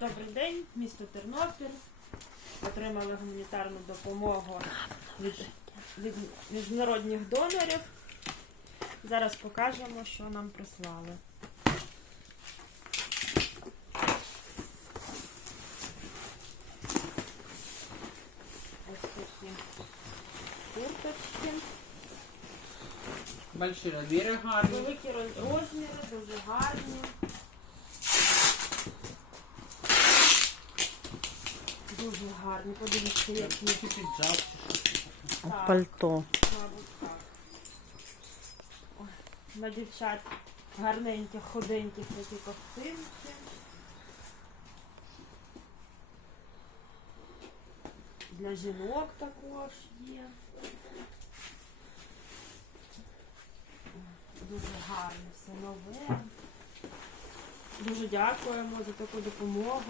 Добрий день, місто Тернопіль. Отримали гуманітарну допомогу від, від міжнародних донорів. Зараз покажемо, що нам прислали. Ось такі курточки. Больші розміри гарні. Великі роз- розміри, дуже гарні. Дуже гарні. Подивіться, які. Які піджак чи що. Так. Пальто. Мабуть, так. Ой, На дівчат гарненьких, худеньких такі ковтинки. Для жінок також є. Дуже гарне, все нове. Дуже дякуємо за таку допомогу.